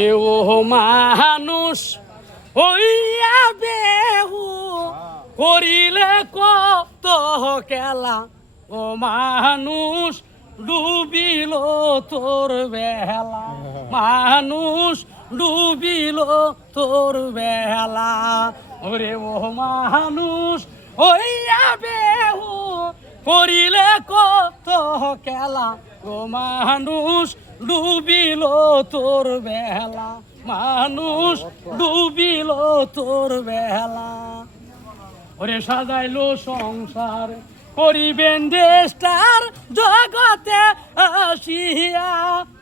ও মানুষ হইয়া বেহু করিলে কত খেলা, ও মানুষ ডুবিল তোর বেলা, মানুষ ডুবিল তোর বেলা। ওরে ও মানুষ হইয়া বেহু করিলে কত খেলা, ও মানুষ ডুবিল তোর বেলা, মানুষ ডুবিল তোর বেলা। ওরে সাজাইলো সংসার করিবেন দেশটার জগতে আসিয়া,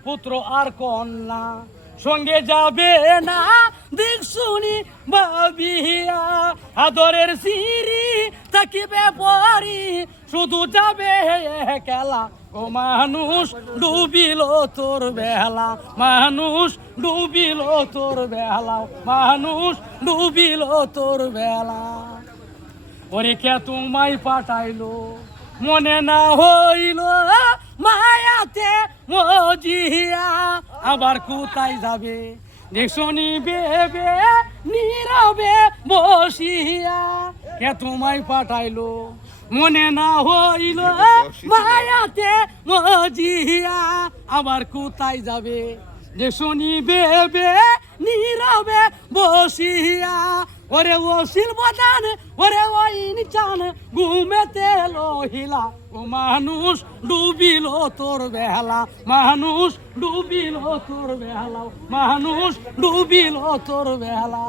পুত্র আর কন্যা সঙ্গে যাবে না দিক শুনি ভাবিয়া, আদরের সিঁড়ি থাকিবে পরি শুধু যাবে খেলা, ও মানুষ ডুবিল তোর বেলা, মানুষ ডুবিল তোর বেলা, মানুষ ডুবিল তোর বেলা। ওরে কে তোমায় পাঠাইলো মনে না হইল মায়াতে মজিয়া, আবার কোথায় যাবে দেখছনি বেবে নীরবে বসিয়া। কে তোমায় পাঠাইলো মনে না হইল মায়াতে মজিয়া, আবার কোথায় যাবে দেখছনি বেবে নীরবে বসিয়া। ওরে ও শিলবদান ওরে ওইন চান ঘুমেতে লহিলা, ও মানুষ ডুবিল তোর বেলা, মানুষ ডুবিল তোর বেলা, মানুষ ডুবিল তোর বেলা।